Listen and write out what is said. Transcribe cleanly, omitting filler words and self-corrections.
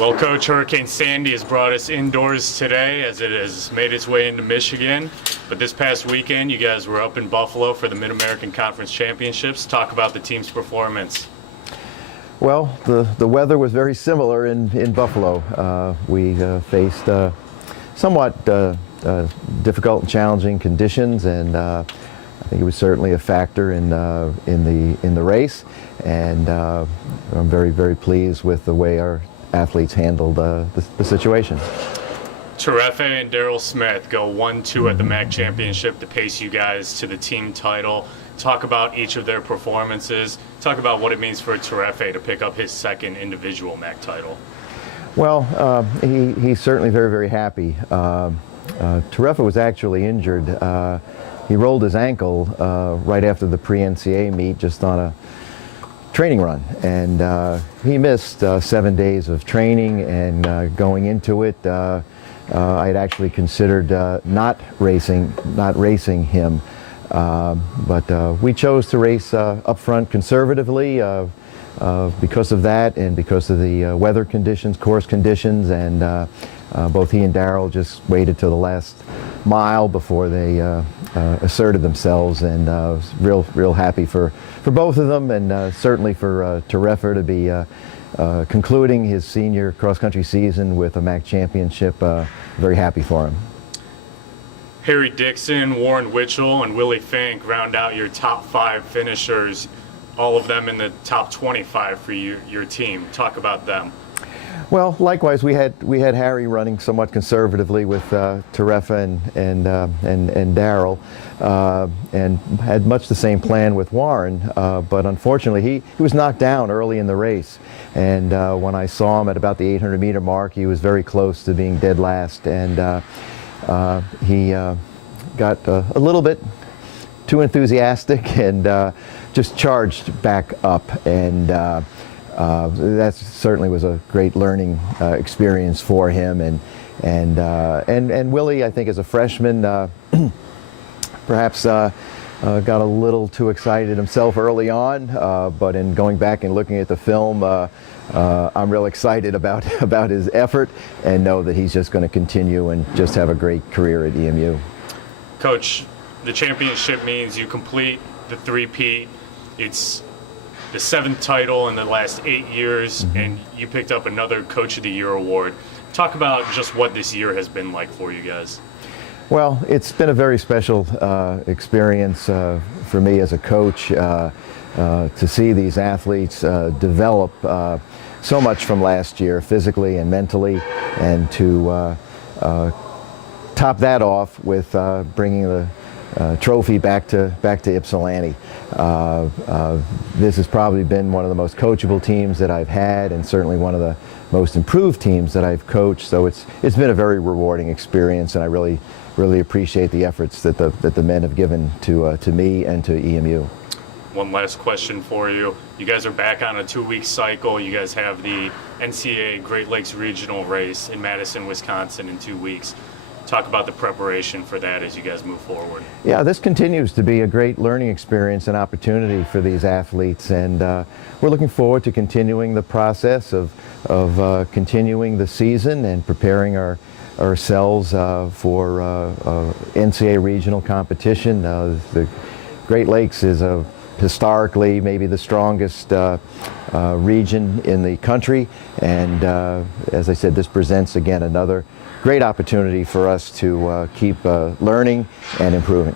Well, Coach, Hurricane Sandy has brought us indoors today as it has made its way into Michigan. But this past weekend, you guys were up in Buffalo for the Mid-American Conference Championships. Talk about the team's performance. Well, the weather was very similar in Buffalo. We faced somewhat difficult and challenging conditions, and I think it was certainly a factor in the race. And I'm very pleased with the way our athletes handled the situation. Terefe and Daryl Smith go 1-2 at the MAC Championship to pace you guys to the team title. Talk about each of their performances. Talk about what it means for Terefe to pick up his second individual MAC title. Well, he's certainly very happy. Terefe was actually injured. He rolled his ankle right after the pre-NCAA meet, just on a training run, and he missed 7 days of training. And going into it, I had actually considered not racing him, but we chose to race up front conservatively because of that, and because of the weather conditions, course conditions, and both he and Daryl just waited till the last mile before they asserted themselves, and was real happy for both of them, and certainly for Terefe to be concluding his senior cross-country season with a MAC championship. Very happy for him. Harry Dixon, Warren Witchell, and Willie Fink round out your top 5 finishers, all of them in the top 25 for your team. Talk about them. Well, likewise, we had Harry running somewhat conservatively with Terefe and Daryl, and had much the same plan with Warren. But unfortunately, he was knocked down early in the race, and when I saw him at about the 800-meter mark, he was very close to being dead last, and he got a little bit too enthusiastic and just charged back up, and that certainly was a great learning experience for him. And Willie, I think, as a freshman, perhaps got a little too excited himself early on. But in going back and looking at the film, I'm real excited about his effort, and know that he's just going to continue and just have a great career at EMU. Coach, the championship means you complete the three-peat. It's the 7th title in the last 8 years, and you picked up another Coach of the Year award. Talk about just what this year has been like for you guys. Well, it's been a very special experience for me as a coach to see these athletes develop so much from last year, physically and mentally, and to top that off with bringing the trophy back to Ypsilanti. This has probably been one of the most coachable teams that I've had, and certainly one of the most improved teams that I've coached. So it's been a very rewarding experience, and I really appreciate the efforts that the men have given to me and to EMU. One last question for you. You guys are back on a 2-week cycle. You guys have the NCAA Great Lakes Regional race in Madison, Wisconsin in 2 weeks. Talk about the preparation for that as you guys move forward. Yeah, this continues to be a great learning experience and opportunity for these athletes, and we're looking forward to continuing the process of continuing the season and preparing ourselves for NCAA regional competition. The Great Lakes is historically maybe the strongest region in the country, and as I said, this presents again another great opportunity for us to keep learning and improving.